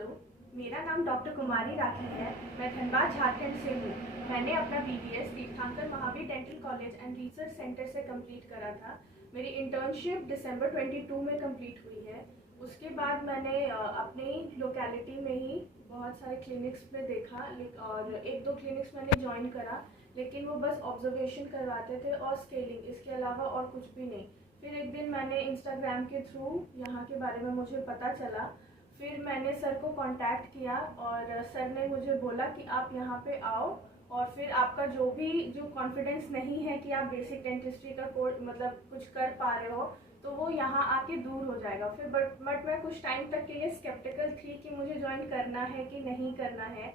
Hello, मेरा नाम doctor कुमारी राठी है। मैं धनबाद झारखंड से हूँ। मैंने अपना बीबीएस तीर्थंकर Mahavir dental college and research centre से कंप्लीट करा था। मेरी इंटर्नशिप दिसंबर 22 में कंप्लीट हुई है। उसके बाद मैंने अपनी लोकेलिटी में ही बहुत सारे क्लिनिक्स में देखा और एक दो क्लिनिक्स मैंने ज्वाइन करा, लेकिन वो बस ऑब्जर्वेशन करवाते थे और स्केलिंग, इसके अलावा और कुछ भी नहीं। फिर एक दिन मैंने इंस्टाग्राम के थ्रू यहाँ के बारे में मुझे पता चला। फिर मैंने सर को कांटेक्ट किया और सर ने मुझे बोला कि आप यहाँ पे आओ और फिर आपका जो कॉन्फिडेंस नहीं है कि आप बेसिक डेंटिस्ट्री का कोर्स मतलब कुछ कर पा रहे हो, तो वो यहाँ आके दूर हो जाएगा। फिर बट मैं कुछ टाइम तक के लिए स्केप्टिकल थी कि मुझे ज्वाइन करना है कि नहीं करना है।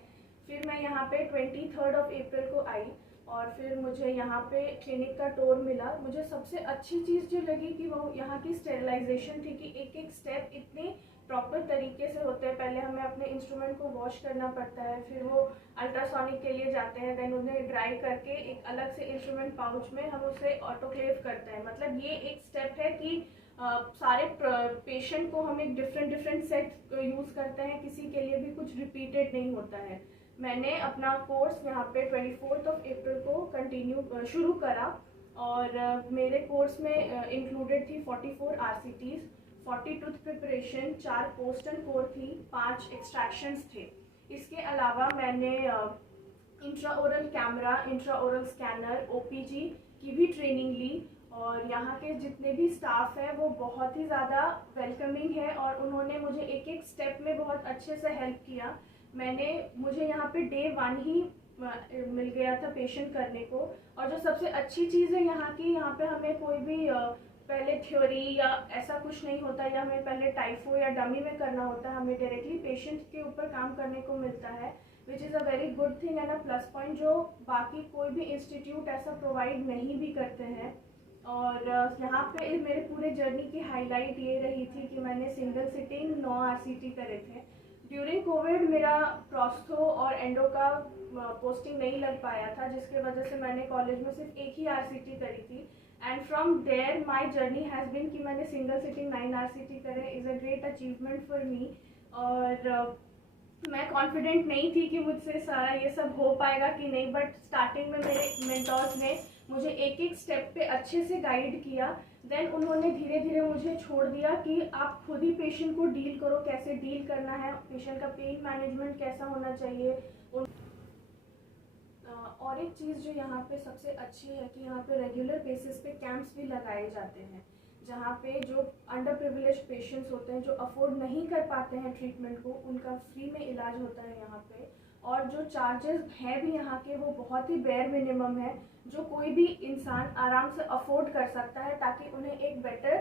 फिर मैं यहाँ पे 23 अप्रैल को आई और फिर मुझे यहाँ पे क्लिनिक का टूर मिला। मुझे सबसे अच्छी चीज़ जो लगी कि वो यहाँ की स्टेरिलाइजेशन थी कि एक एक स्टेप इतने प्रॉपर तरीके से होते हैं। पहले हमें अपने इंस्ट्रूमेंट को वॉश करना पड़ता है, फिर वो अल्ट्रासोनिक के लिए जाते हैं, देन उन्हें ड्राई करके एक अलग से इंस्ट्रूमेंट पाउच में हम उसे ऑटोक्लेव करते हैं। मतलब ये एक स्टेप है कि सारे पेशेंट को हम एक डिफरेंट सेट यूज़ करते हैं, किसी के लिए भी कुछ रिपीटेड नहीं होता है। मैंने अपना कोर्स यहाँ पे 24 अप्रैल को शुरू करा और मेरे कोर्स में इंक्लूडेड थी 44 RCTs, 40 tooth preparation, 4 post and core थी, 5 एक्सट्रैक्शंस थे। इसके अलावा मैंने इंट्राओरल कैमरा, इंट्राओरल स्कैनर, OPG की भी ट्रेनिंग ली और यहाँ के जितने भी स्टाफ है वो बहुत ही ज़्यादा वेलकमिंग है और उन्होंने मुझे एक एक स्टेप में बहुत अच्छे से हेल्प किया। मुझे यहाँ पे डे 1 ही मिल गया था पेशेंट करने को। और जो सबसे अच्छी चीज़ है यहाँ की, यहाँ पे हमें कोई भी पहले थ्योरी या ऐसा कुछ नहीं होता या हमें पहले टाइफो या डमी में करना होता है। हमें डायरेक्टली पेशेंट के ऊपर काम करने को मिलता है, which is a very good thing and a plus point जो बाकी कोई भी इंस्टीट्यूट ऐसा प्रोवाइड नहीं भी करते हैं। और यहाँ पे मेरे पूरे जर्नी की हाईलाइट ये रही थी कि मैंने सिंगल सिटिंग 9 RCT करे थे। ड्यूरिंग कोविड मेरा प्रोस्थो और एंडो का पोस्टिंग नहीं लग पाया था, जिसके वजह से मैंने कॉलेज में सिर्फ एक ही RCT करी थी। And from there my journey has been कि मैंने सिंगल सिटिंग 9 RCT करे is a great achievement for me. और मैं कॉन्फिडेंट नहीं थी कि मुझसे सारा ये सब हो पाएगा कि नहीं, बट स्टार्टिंग में मेरे मेंटर्स ने मुझे एक एक स्टेप पे अच्छे से गाइड किया। देन उन्होंने धीरे धीरे मुझे छोड़ दिया कि आप खुद ही पेशेंट को डील करो, कैसे डील करना है, पेशेंट का पेन मैनेजमेंट कैसा होना चाहिए। और एक चीज़ जो यहाँ पे सबसे अच्छी है कि यहाँ पे रेगुलर बेसिस पे कैंप्स भी लगाए जाते हैं, जहाँ पे जो अंडर प्रिविलेज पेशेंट्स होते हैं, जो अफोर्ड नहीं कर पाते हैं ट्रीटमेंट को, उनका फ्री में इलाज होता है यहाँ पे। और जो चार्जेस हैं भी यहाँ के वो बहुत ही बेयर मिनिमम है, जो कोई भी इंसान आराम से अफोर्ड कर सकता है ताकि उन्हें एक बेटर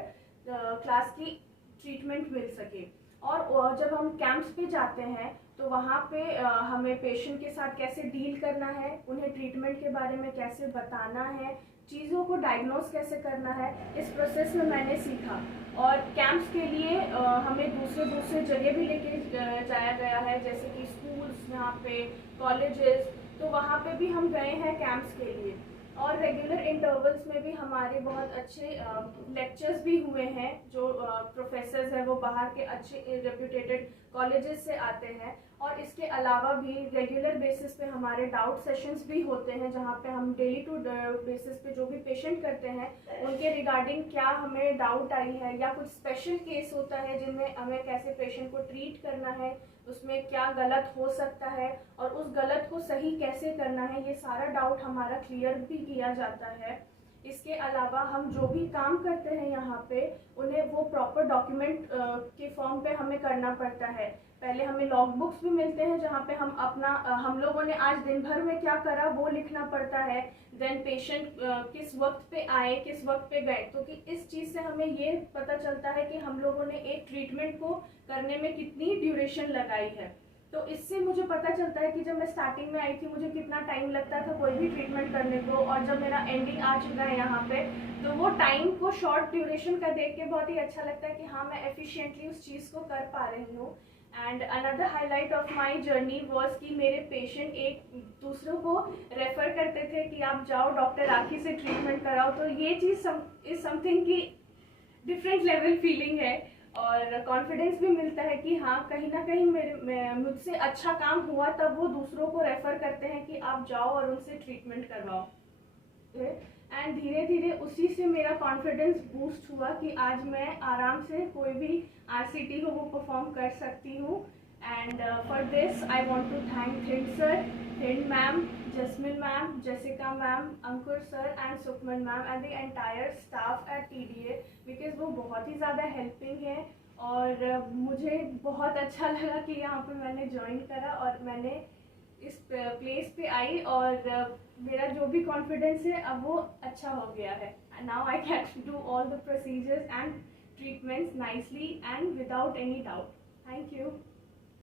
क्लास की ट्रीटमेंट मिल सके। और जब हम कैंप्स पे जाते हैं तो वहाँ पे हमें पेशेंट के साथ कैसे डील करना है, उन्हें ट्रीटमेंट के बारे में कैसे बताना है, चीज़ों को डायग्नोस कैसे करना है, इस प्रोसेस में मैंने सीखा। और कैंप्स के लिए हमें दूसरे जगह भी लेके जाया गया है, जैसे कि स्कूल्स, यहाँ पे कॉलेजेस, तो वहाँ पे भी हम गए हैं कैंप्स के लिए। और रेगुलर इंटरवल्स में भी हमारे बहुत अच्छे लेक्चर्स भी हुए हैं। जो प्रोफेसर्स हैं वो बाहर के अच्छे रेप्यूटेटेड कॉलेजेस से आते हैं। और इसके अलावा भी रेगुलर बेसिस पे हमारे डाउट सेशंस भी होते हैं, जहाँ पे हम डेली टू बेसिस पे जो भी पेशेंट करते हैं उनके रिगार्डिंग क्या हमें डाउट आई है या कुछ स्पेशल केस होता है जिनमें हमें कैसे पेशेंट को ट्रीट करना है, उसमें क्या गलत हो सकता है और उस गलत को सही कैसे करना है, ये सारा डाउट हमारा क्लियर भी किया जाता है। इसके अलावा हम जो भी काम करते हैं यहाँ पे उन्हें वो प्रॉपर डॉक्यूमेंट के फॉर्म पे हमें करना पड़ता है। पहले हमें लॉग बुक्स भी मिलते हैं जहाँ पे हम लोगों ने आज दिन भर में क्या करा वो लिखना पड़ता है। देन पेशेंट किस वक्त पे आए, किस वक्त पे गए, तो कि इस चीज़ से हमें ये पता चलता है कि हम लोगों ने एक ट्रीटमेंट को करने में कितनी ड्यूरेशन लगाई है। तो इससे मुझे पता चलता है कि जब मैं स्टार्टिंग में आई थी मुझे कितना टाइम लगता था कोई भी ट्रीटमेंट करने को, और जब मेरा एंडिंग आ चुका है यहाँ पे तो वो टाइम को शॉर्ट ड्यूरेशन का देख के बहुत ही अच्छा लगता है कि हाँ मैं एफिशिएंटली उस चीज़ को कर पा रही हूँ। And another highlight of my journey was कि मेरे पेशेंट एक दूसरों को रेफ़र करते थे कि आप जाओ डॉक्टर राखी से ट्रीटमेंट कराओ, तो ये चीज़ इज़ समथिंग की डिफरेंट लेवल फीलिंग है। और कॉन्फिडेंस भी मिलता है कि हाँ कहीं ना कहीं मुझसे अच्छा काम हुआ, तब वो दूसरों को रेफ़र करते हैं कि आप जाओ और उनसे ट्रीटमेंट करवाओ। एंड धीरे धीरे उसी से मेरा कॉन्फिडेंस बूस्ट हुआ कि आज मैं आराम से कोई भी RCT हो वो परफॉर्म कर सकती हूँ। And for this I want to thank Hind sir, Hind ma'am, Jasmine ma'am, Jessica ma'am, Ankur sir and Sukhman ma'am and the entire staff at TDA, because वो बहुत ही ज़्यादा हेल्पिंग है। और मुझे बहुत अच्छा लगा कि यहाँ पे मैंने ज्वाइन करा और मैंने इस प्लेस पे आई, और मेरा जो भी कॉन्फिडेंस है अब वो अच्छा हो गया है। Now I can do all the procedures and treatments nicely and without any doubt. Thank you.